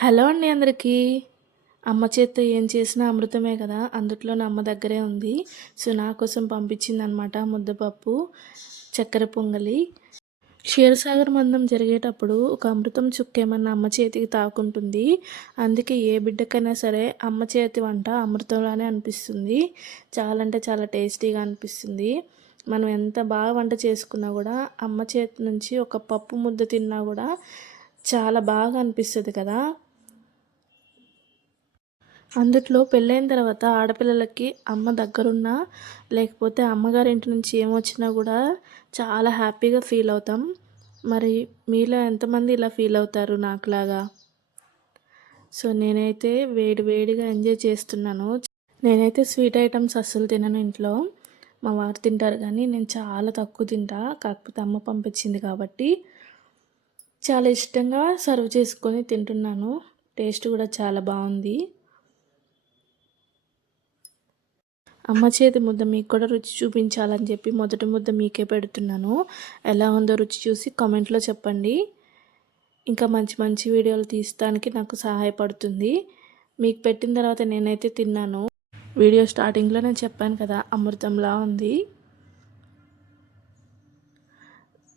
Hello అండి అందరికీ. అమ్మ చేత్తో ఏం చేసినా అమృతమే కదా! అందుట్లో నా అమ్మ దగ్గరే ఉంది. సో, నా కోసం పంపించిందనమాట ముద్దపప్పు, చక్కెర పొంగలి. క్షీరసాగర మందం జరిగేటప్పుడు ఒక అమృతం చుక్కేమన్నా అమ్మ చేతికి తాకుంటుంది. అందుకే ఏ బిడ్డకైనా సరే అమ్మ చేతి వంట అమృతంలానే అనిపిస్తుంది. చాలా అంటే చాలా టేస్టీగా అనిపిస్తుంది. మనం ఎంత బాగా వంట చేసుకున్నా కూడా అమ్మ చేతి నుంచి ఒక పప్పు ముద్ద తిన్నా కూడా చాలా బాగా అనిపిస్తది కదా! అందుట్లో పెళ్ళైన తర్వాత ఆడపిల్లలకి అమ్మ దగ్గరున్నా, లేకపోతే అమ్మగారింటి నుంచి ఏమొచ్చినా కూడా చాలా హ్యాపీగా ఫీల్ అవుతాం. మరి మీలో ఎంతమంది ఇలా ఫీల్ అవుతారు నాకులాగా? సో, నేనైతే వేడి వేడిగా ఎంజాయ్ చేస్తున్నాను. నేనైతే స్వీట్ ఐటమ్స్ అస్సలు తినను ఇంట్లో. మా వారు తింటారు కానీ నేను చాలా తక్కువ తింటా. కాకపోతే అమ్మ పంపించింది కాబట్టి చాలా ఇష్టంగా సర్వ్ చేసుకొని తింటున్నాను. టేస్ట్ కూడా చాలా బాగుంది. అమ్మ చేతి ముద్ద మీకు కూడా రుచి చూపించాలని చెప్పి మొదటి ముద్ద మీకే పెడుతున్నాను. ఎలా ఉందో రుచి చూసి కామెంట్లో చెప్పండి. ఇంకా మంచి మంచి వీడియోలు తీయడానికి నాకు సహాయపడుతుంది. మీకు పెట్టిన తర్వాత నేనైతే తిన్నాను. వీడియో స్టార్టింగ్లో నేను చెప్పాను కదా, అమృతంలా ఉంది.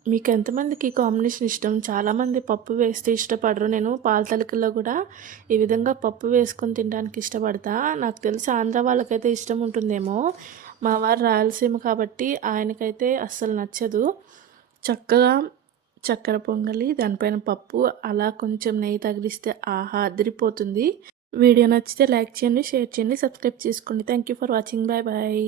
మీకు ఎంతమందికి ఈ కాంబినేషన్ ఇష్టం? చాలామంది పప్పు వేస్తే ఇష్టపడరు. నేను పాల తలికల్లో కూడా ఈ విధంగా పప్పు వేసుకొని తినడానికి ఇష్టపడతా. నాకు తెలిసి ఆంధ్ర వాళ్ళకైతే ఇష్టం ఉంటుందేమో. మా వారు రాయలసీమ కాబట్టి ఆయనకైతే అస్సలు నచ్చదు. చక్కగా చక్కెర పొంగలి, దానిపైన పప్పు, అలా కొంచెం నెయ్యి తగిలిస్తే ఆహా అదిరిపోతుంది. వీడియో నచ్చితే లైక్ చేయండి, షేర్ చేయండి, సబ్స్క్రైబ్ చేసుకోండి. Thank you for watching. Bye bye.